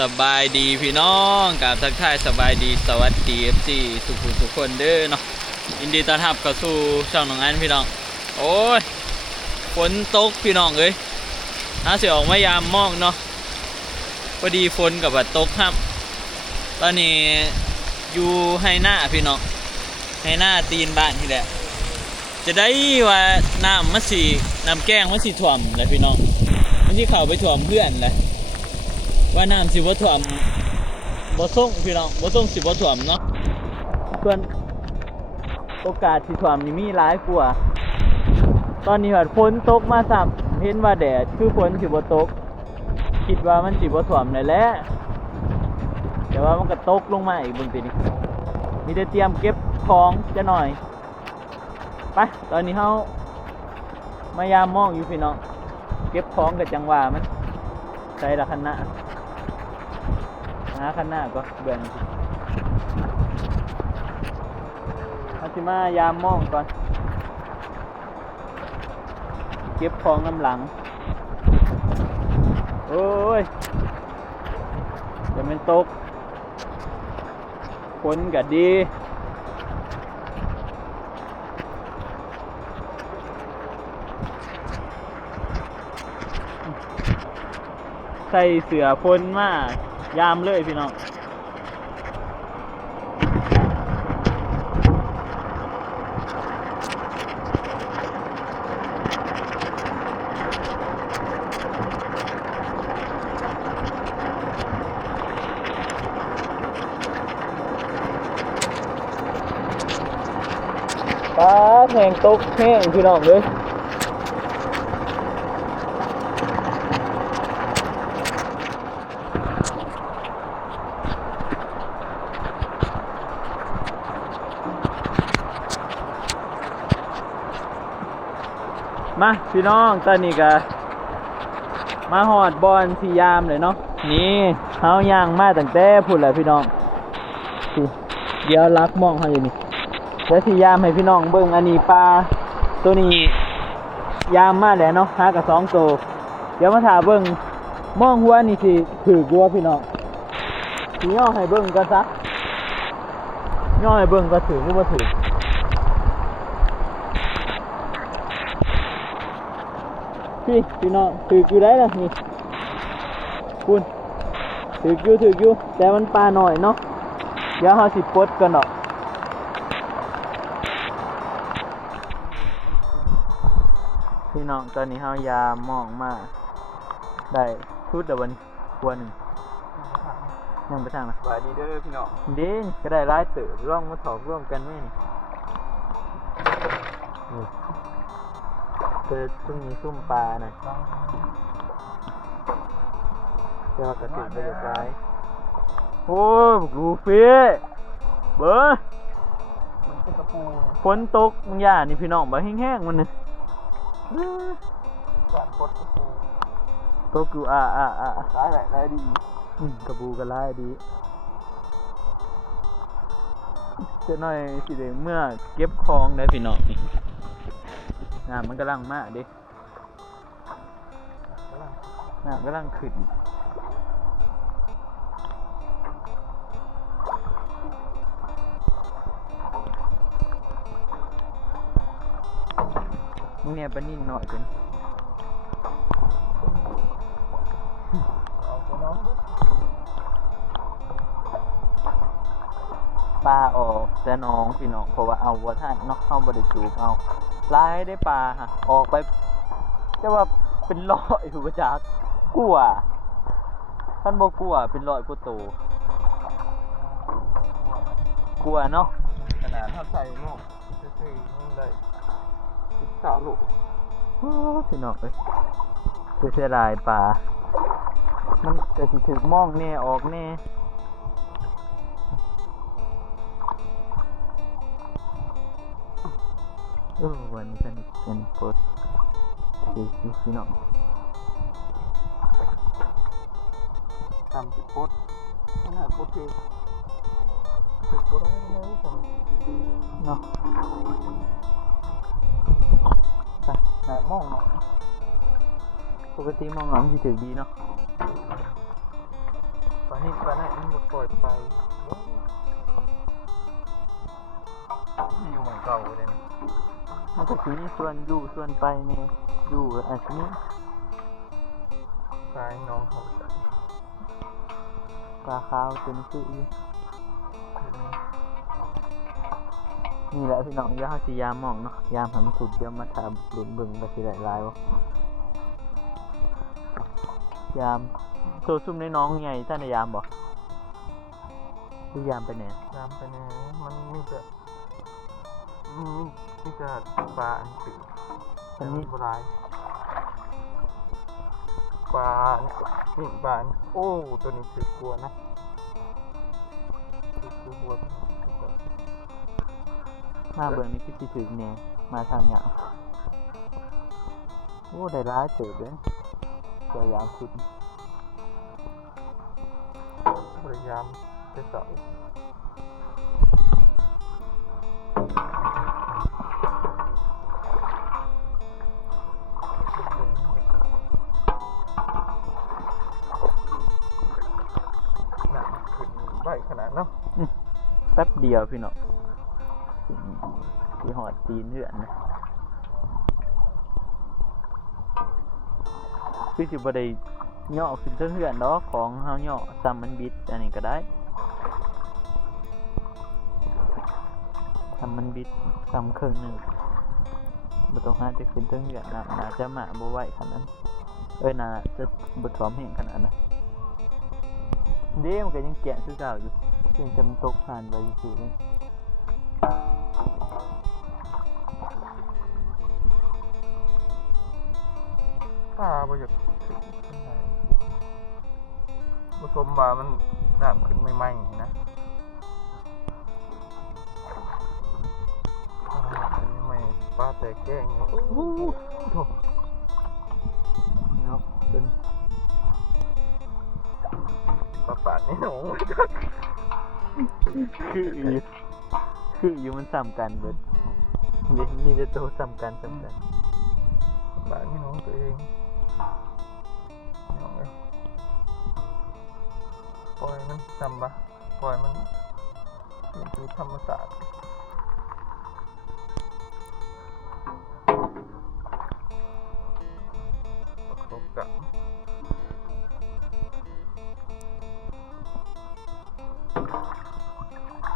สบายดีพี่น้องกับทักทายสบายดีสวัสดี FC ทุกคนเด้อเนาะยินดีต้อนรับเข้าสู่ช่องน้องอันพี่น้องโอ้ยฝนตกพี่น้องเอ้ยน่าเสียออกมายามมองเนาะพอดีฝนกับว่าตกครับตอนนี้อยู่ให้หน้าพี่น้องให้หน้าตีนบ้านที่แหละจะได้ว่าน้ำแกงมันสีถ่วมเลยพี่น้องมันที่เข้าไปถ่วมเพื่อนเลยว่าน้ำสิบ่ถ่วมบ่ส่งพี่น้องบ่ส่งสิบ่ถ่วมเนาะส่วนโอกาสสิถ่วมนี่มีหลายกว่าตอนนี้ว่าฝนตกมาซ้ำเห็นว่าแดดคือฝนสิบ่ตกคิดว่ามันสิบ่ถ่วมได้แหละแต่ว่ามันก็ตกลงมาอีกบนตีนี้มีแต่เตรียมเก็บของจะหน่อยไปตอนนี้เฮามายามมองอยู่พี่น้องเก็บของกับจังหวะมันใส่ละคันหน้าคันหน้าก็เบื่อเอาสิมายามมองก่อนเก็บของน้ำหลังโอ้ยจะเป็นตกฝนก็ดีใส่เสื้อฝนมายามเลยพี่น้องฟ้าแห้งตกแห้งพี่น้องเลยมาพี่น้องตอนนี้ก็มาหอดบอลสียามเลยเนาะนี่เฮาย่างมาตั้งแต่พูดแหละพี่น้องเดี๋ยวลักมองเขาอยู่นี่แล้วสียามให้พี่น้องเบิ่งอันนี้ปลาตัวนี้ยามมาแล้วเนาะหากับ2 ตัวเดี๋ยวมาถามเบิ่งมองหัวนี่สิถือกัวพี่น้องสีย่อให้เบิ่งก็ซะย่อให้เบิ่งก็ถือหรือบ่ถือพี่น้องถืออยู่ได้ล่ะนี่คุณถืออยู่แต่มันปลาหน่อยเนาะเดี๋ยวเราสิปลดกันดอกพี่น้องตอนนี้เรายามองมาได้ชุดละวันตัวหนึ่งยังไปทางนะ สวัสดีเด้อพี่น้องเด่นก็ได้หลายตื่นร่องมาถอกร่วมกันไหมนี่เจอซุ่มนี้ซุ่มปลาหน่อยเดี๋ยวกระติกไปเรียบร้อยโอ้ยดูฟีเบ้อฝนตกมึงอย่านี่พี่น้องบ่แห้งๆมันนึงตกอยู่ได้ดีกระบูกระไรดีเจ้าหน่อยสิเดเมื่อเก็บของได้พี่น้องน้ำมันกำลังมากดิน้ำกำลังขึ้นมึงเนี่ยปนิ่นหน่อยเป็นปลาออกแต่น้องพี่น้องเพราะว่าเอาวัวท่านเนาะเข้าบริจูบเอาลายได้ปลาฮะออกไปจะว่าเป็นร้อยถูกประจักษ์กลัวท่านบอกกลัวเป็นร้อยกว่าตัวกลัวเนาะขนาดถ้าใส่หม้อซื้อๆมันได้13 โลพี่น้องเอ้ยจะเสียดายปลามันจะสิถึงมองแน่ออกแน่วันนี้ฉันเป็นโพสดูพี่น้อง30 โพสขนาดโพสคือ10 โพสได้เลยผมเนาะหน้ามองเนาะปกติมองหลังที่ถึงดีเนาะไป นี่ปลาไหนมันปล่อยไปอยู่เหมือนเก่าเลยนะ มันก็คือส่วนอยู่ส่วนไปนี่อยู่อันนี้ กายน้องเขาจะ ปลาขาวตัวนี้คืออยู่นี่แหละพี่น้องอย่าเฮาสิยามมองเนาะยามให้มันสุดเดี๋ยวมาถามหลุนเบิ่งว่าสิได้หลายบ่ยามโซซุ่มในน้องใหญ่ท่านได้ยามบ่หรือยามไปไหน ตามไปเนี่ยมันมีแต่มีแต่ปลาอันตื่น อันนี้ โบราณปลานี่ปลาโอ้ตัวนี้คือกลัวนะคือกลัว มาเบิ่งนี่คือสิถึงแน่มาทางหยังโอ้ได้หลายเติบเลยตัวยามสุด พยายามจะเสาหนักขึ้นใบขนาดเนาะ แป๊บเดียวพี่น้องที่หอดตีนเหือนนะคือสิบ่ได้ย่อขึ้นเทิงเหือนเนาะของเฮาย่อซ้ำมันบิดอันนี้ก็ได้ซ้ำมันบิดซ้ำครึ่งหนึงบ่ต้องหาจะขึ้นเทิงเหือนนะน่าจะมาบ่ไหวขนาดนั้นน่าจะบ่ถ่วมแห้งขนาดนั้นเด้มันก็ยังแกะคือเก่าอยู่เพียงแต่มันตกผ่านไปซื่อๆเลย ปลาประหยัดขึ้นได้ผสมบามันน้ำขึ้นไม่ไหมนะไม่ปลาแต่แกงเนี่ยโอ้โหโถ่ เนาะเป็น ปลาปากนี่หนู คืออยู่มันซ้ำกันเบิดมีแต่โตวซ้ำกัน ปลาปากนี่หนูตัวเองน้องเลยปล่อยมันจำปะปล่อยมันเป็นคือธรรมศาสตร์ครบกับ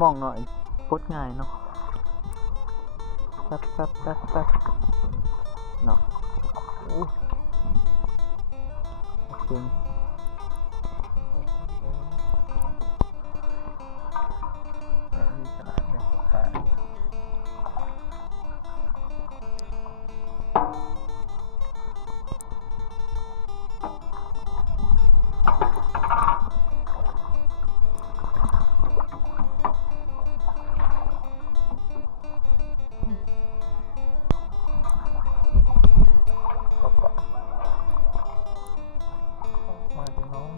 มองหน่อยพดง่ายเนาะแป๊บเนาะโอ้จริงมีขนาดเนี่ยปลา มาจากน้อง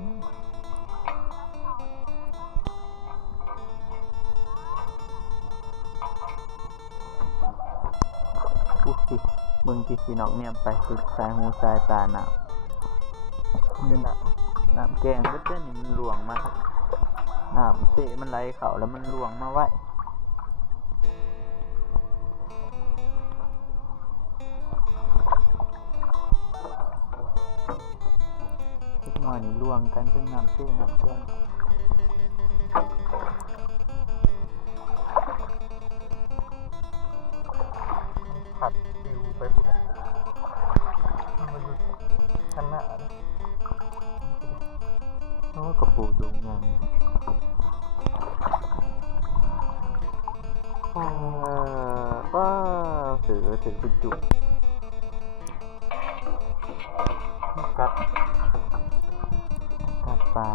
อุ๊ยมึงที่พี่น้องเนี่ยไปสุดสายหูสายตาหนาว เดือนหนัก น้ำแกงเบิดนี่มันหลวงมากน้ำเตะมันไหลเข่าแล้วมันหลวงมาไว้ทุกหน่อยนี่หลวงกันจนน้ำเตะน้ำแกง ผัดฟิวไปปุ๊บมันมาอยู่ข้างหน้านะ โอ้กระปูดูงามว้าวถือเป็นจุก กัด กัดปลา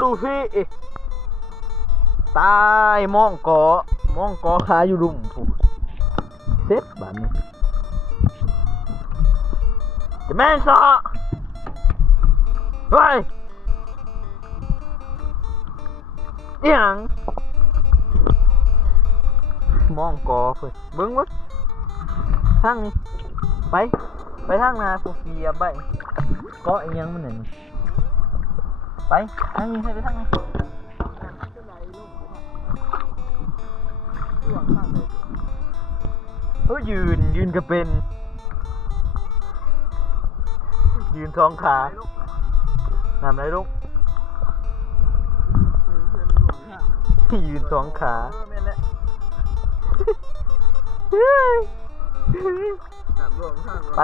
ลูฟี่ตายมองกอขาอยู่ดุ่มถูก เซ็ตบานนี้ จะแม่งซอเฮ้ยอิหยัง มองกอเพิ่น เบิ้งวะทางนี้ไปทางนากูเกียร์ไป เกาะอีหยังมันนั่นไปทางนี้ให้ไปทางนี้เฮ้ยยืนก็เป็นยืนท้องขาน้ำไหลลูกยืนท้องขา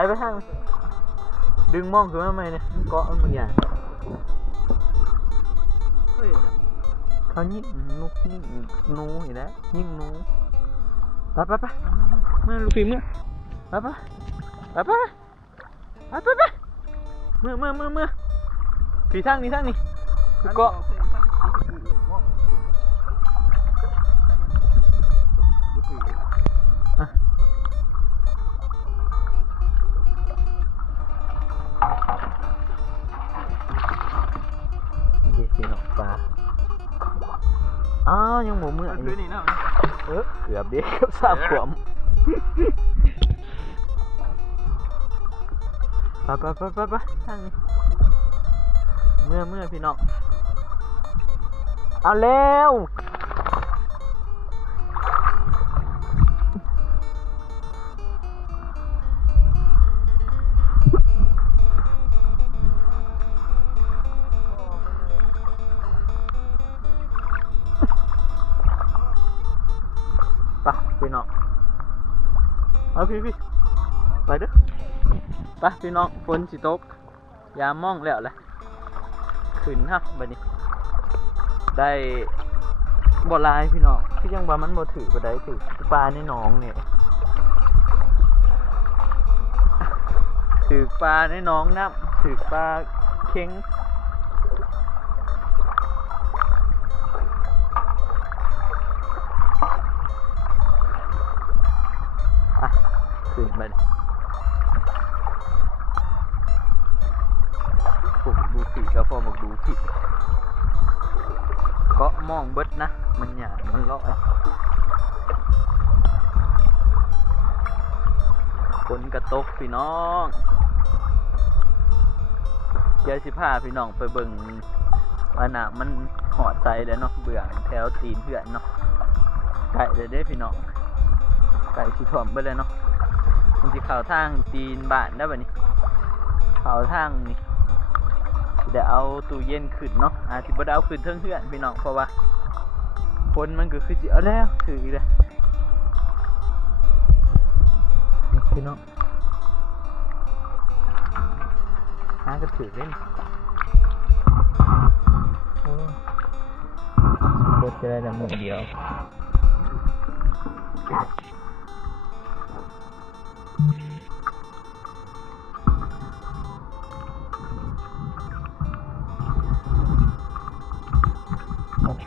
ไปทางดึงมองขึ้นมาใหม่เนี่ยเกาะมันอย่างเขายิงนกยิงหนูเห็นไหมยิงหนูไปมาลูกฟิล์มไปเมื่อผีทางนี้เกาะยังหมูเมื่อนี่เกือบเด็กกับสาบขวมไปทางนี้เมื่อพี่น้องเอาแล้วพี่น้องเอาพี่ไปเด้อไปพี่น้องฝนสิตกยามมองแล้วแหละขึ้นฮะบัดนี้ได้บ่ลายพี่น้องที่ยังว่ามันบ่ถือบ่ได้ถือปลาในหนองเนี่ยถือปลาในหนองน้ำถือปลาเค็งขึ้นไปผมดูผีก็พอมาดูผีก็มองเบิดนะมันหยาดมันเลาะฝนกระตกพี่น้องเดี๋ยวสิพาพี่น้องไปเบิ่งว่าน่ะมันหอดใจแล้วเนาะเบื่อแถวตีนเพื่อนเนาะไก่เลยได้พี่น้องไก่สิถ่วมไปเลยเนาะมันจะเข่าทางตีนบ้านได้ป่ะนี่เข่าทางนี่เดี๋ยวเอาตู้เย็นขึ้นเนาะอาจจะบ่ได้เอาขึ้นเพื่อนพี่น้องเพราะว่าฝนมันก็คือจะเอาแล้วถือเลยพี่น้องหาก็ถือเล่นรถจะได้แต่มือเดียว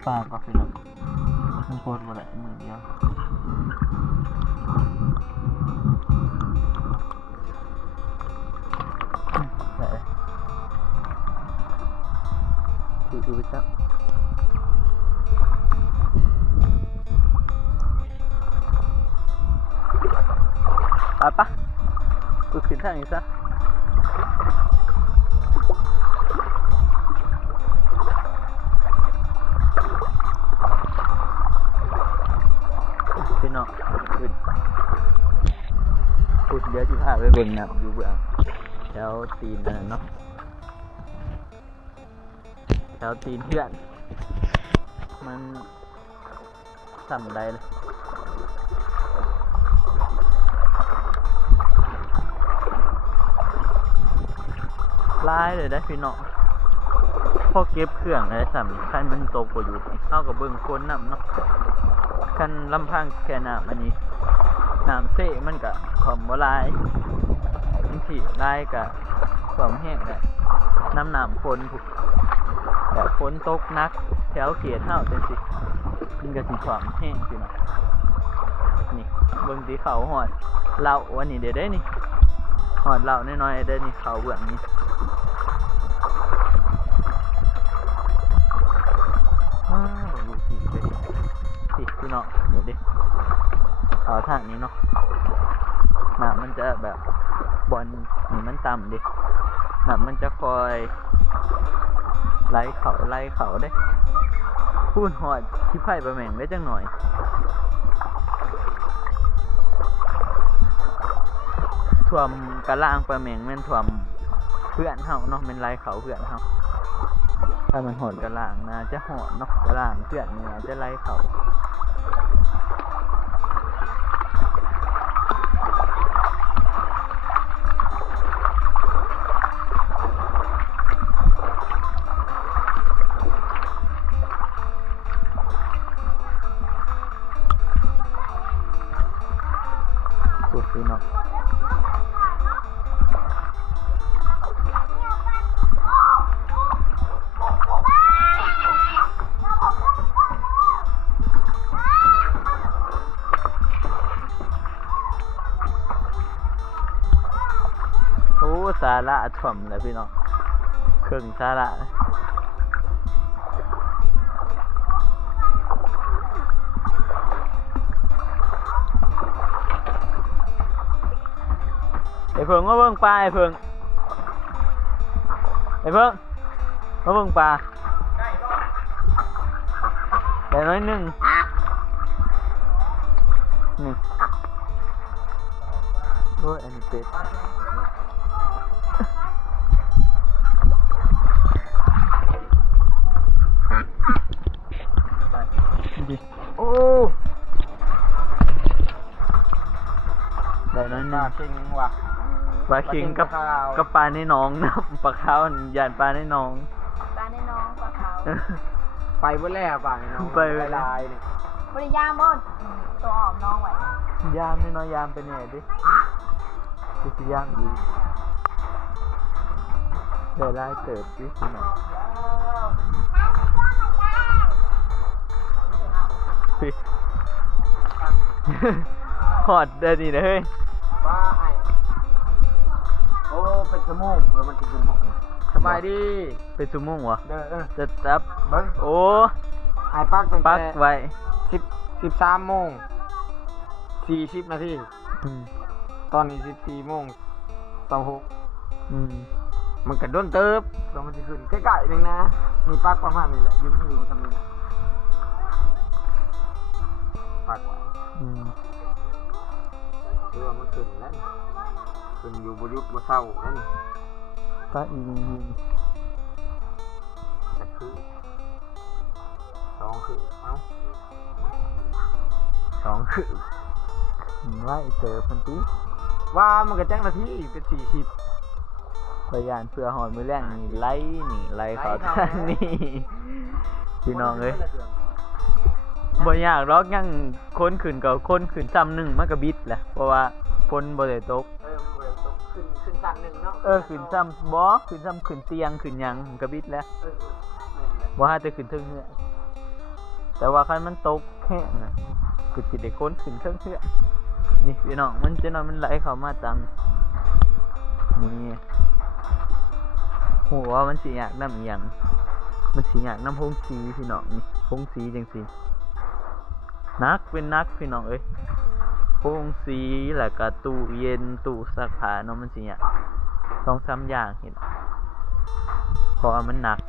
ปลาก็คือมันโคตรหมดเลยมือเดียวถือไปจับปะกูขึ้นทางนี้ซะพี่น้องขึ้นพูดเดี๋ยวที่พาไปเบิ่งนะอยู่เบื้องแถวตีนนั่นเนาะแถวตีนเพื่อนมันสั่นได้เลยลายเลยได้พี่น้องพอเก็บเครื่องเลยสั่นคันมันตกอยู่เข้ากับเบิ่งคนน้ำเนาะคันลำพังแค่น้ำอันนี้น้ำเซ่มันกะของบ่ลายนี่ที่ลายกะความแห้งแหละน้ำฝนถูกแต่ฝนตกนักแถวเขียดเท่าเป็นสิมันก็สิความแห้งสิเนาะนี่เบิ่งสีเขาหอดเหล่าวันนี้เดี๋ยวได้นี่หอดเหล่าน้อยๆได้นี่เขาเบื้องนี้ดูสิพี่น้องเดี๋ยวดิเขาทางนี้เนาะน้ำมันจะแบบบอลนี่มันต่ำดิ น้ำมันจะคอยไหลเขาเด้พูนหอดขี้ไผ่ประแมงได้จังหน่อยท่วมกะล่างประแมงแม่นท่วมเพื่อนเฮาเนาะแม่นไหลเขาเพื่อนเฮาถ้ามันหอดกะล่างน่าจะหอดเนาะกะล่างเพื่อนนี่น่าจะไหลเขาสุดพี่เนาะโอ้สาระถ่วมเลยพี่เนาะเครื่องสาระไอ้เพิ่งมาเบิ่งปลาไอ้เพิ่งมาเบิ่งปลาได้น้อยหนึ่งนี่โอ้ยอันนี้เป็ดดิโอ้ได้น้อยหนึ่ง คิงว่ะ ปลาคิงกับปลาในหนองนะปลาขาวหยานปลาในหนอง ปลาในน้องปลาขาว ไปเมื่อแรกป่ะน้อง ไปเมื่อแรก ลายเนี่ย บริยามบ่ตัวออมน้องไว้ ยามไม่น้อยยามเป็นไงดิดูสิยามอีกได้ไล่เติบดิสิหน่อยพี่ หอดเดินนี่นะเฮ้ย ว่าไอ้โอ้เป็นชั่วโมงเออมันจะกินหมดสบายดี เป็นชั่วโมงวะ เด้อ จะจับ เบิ้ง โอ้ ไอ้ปักตั้ง ปัก แต่ ไว้ 13 โมง 40 นาที อืม ตอนนี้14 โมง26 อืม มันกระโดนเติบแล้วมันจะขึ้นใกล้ๆนึงนะมีปักประมาณนี้แหละยืมที่อยู่ทำนี่นะปักไว้ อืม เรือมันขึ้นแล้วนี่ขึ้นอยู่บยุทธ์บ่เศร้าแล้วนี่ ปักอีกนิดนึง แต่คือ2 คือเอ้า 2 คือ ไล่เติบพันตี ว่ามันก็แจ้งนาทีเป็น40 พยานเพื่อหอดมือแรกนี่ไล่นี่ไล่เขา ไล่เขา ท่านนี่พี่น้องเอ้ยบ่อยากหรอกยังคนขึ้นกับคนขึ้นซ้ำหนึ่งมันก็บิดแหละเพราะว่าฝนบ่ได้ตก มันบ่ได้ตกขึ้นชั้นหนึ่งเนาะ ขึ้นซ้ำบ่ขึ้นซ้ำขึ้นเตียงขึ้นหยังมันก็บิดแล้ว แม่นแหละ บ่ฮาจะขึ้นเทิงเฮือแต่ว่าคันมันตกแห้งนะคือสิได้คนขึ้นเทิงเฮือนี่พี่น้องมันจะนอนมันไหลเข้ามาตามนี่หัวมันสิอยากนำอีหยังมันสิอยากนำพงสีพี่น้องนี่พงสีจังซี่นักเป็นนักพี่น้องเอ้ยพงสีแล้วก็ตู้เย็นตู้ซักผ้าเนาะมันสิอยาก2-3อย่างเห็นเพราะว่ามันหนัก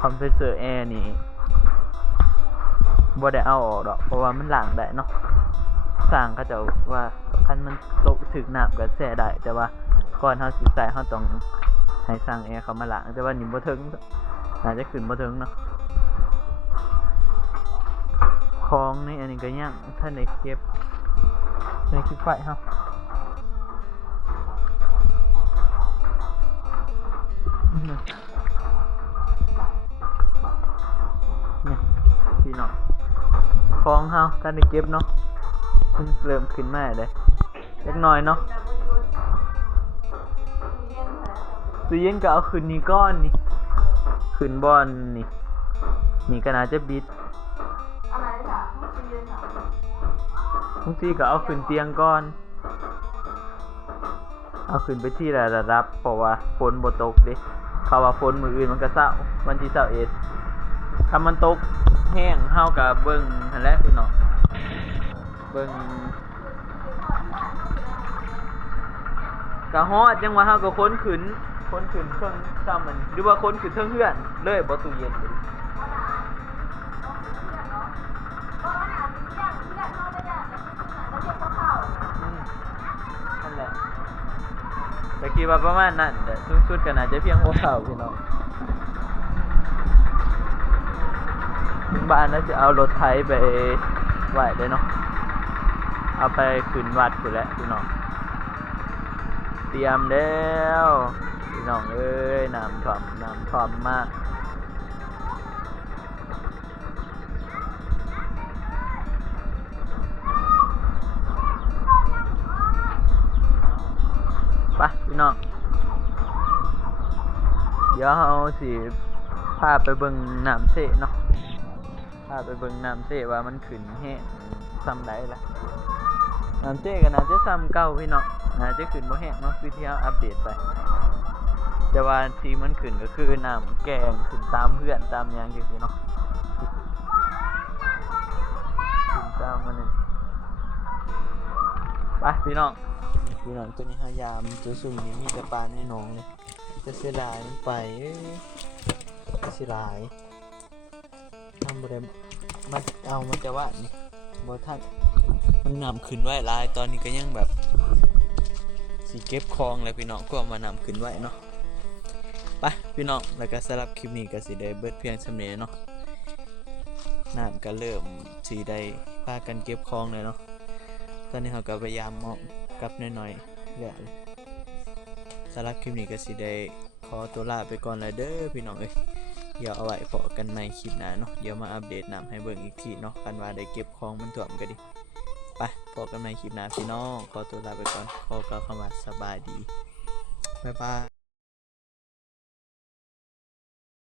คอมเพรสเซอร์แอร์นี่บ่ได้เอาออกดอกเพราะว่ามันล้างได้เนาะสร้างเขาเจะว่าคันมันตกถึกน้ำก็แช่ได้แต่ว่าก่อนเฮาสิใส่เฮาต้องให้สร้างแอร์เขามาล้างแต่ว่านี่บ่ถึงน่าจะขึ้นบ่ถึงเนาะของนี่อันนี้ก็ยังท่านได้เก็บในคลิปไฟเฮาเนี่ยพี่น้องของเฮาท่านได้เก็บเนาะมันเริ่มขึ้นมาเลยเล็กน้อยเนาะตู้เย็นก็เอาขึ้นนี่ก้อนนี่ขึ้นบอนนี่นี่ก็น่าจะบิด อะไรค่ะไม่ยืนเหรอบ างทีก็เอาขึ้นเตียงก่อนเอาขึ้นไปที่ระดับเพราะว่าฝนบ่ตกเด้เขาว่าฝนมื้ออื่นมันก็เช้าวันที่21ถ้ามันตกแห้งเฮาก็เบิ่งหั่นแหละพี่น้องเบิ่งก็ฮอดจังว่าเฮาก็ค้นขึ้น คนขึ้นเครื่องซ้ำมันหรือว่าคนขึ้นเครื่องเพื่อนเลยบ่ตู้เย็นเลย นั่นแหละแต่คิดว่าประมาณนั้นแต่สูงสุดก็น่าจะเพียงหัวเข่าพี่น้องถึงบ้านแล้วจะเอารถไถไปไหวได้เนาะเอาไปขึ้นวัดอยู่แล้วพี่น้องเตรียมแล้วพี่น้องเอ้ยน้ำท่วมมากไปพี่น้องเดี๋ยวเราสิพาไปเบิ่งน้ำเสเนาะพาไปเบิ่งน้ำเสว่ามันขึ้นแห้งซ้ำใดล่ะน้ำเสก็น่าจะซ้ำเก่าพี่น้องน่าจะขึ้นบ่แห้งเนาะคือที่เราอัปเดตไปแต่ว่าที่มันขึ้นก็คือน้ำแกงขึ้นตามเพื่อนตามหยังจังซี่เนาะขึ้นตามมันนี่ไปพี่น้องตัวนี้หายามตัวสุ่มนี้มีแต่ปลาในหนองเลยจะเสียดายมันไปเสียดายทำบริมันเอามันจะว่านี่บอท่านมันนำขึ้นไว้ลายตอนนี้ก็ยังแบบสีเก็บคลองเลยพี่น้องก็มานำขึ้นไว้เนาะไปพี่น้องแล้วก็สำหรับคลิปนี้ก็สิได้เบิดเพียงสำเนียงเนาะน้ำก็เริ่มสีได้พากันเก็บคลองเลยเนาะตอนนี้เราก็พยายามมองกับน้อยๆเดี๋ยวสำหรับคลิปนี้ก็สิได้ขอตัวลาไปก่อนแล้วเด้อพี่น้องเอ้ยเดี๋ยวเอาไว้พอกันในคลิปหน้าเนาะเดี๋ยวมาอัปเดตนำให้เบิ่งอีกทีเนาะกันว่าได้เก็บของมันถ่วมกันดิไปพอกันในคลิปหน้าพี่น้องขอตัวลาไปก่อนขอกล่าวคำว่าสบายดีบ๊ายบาย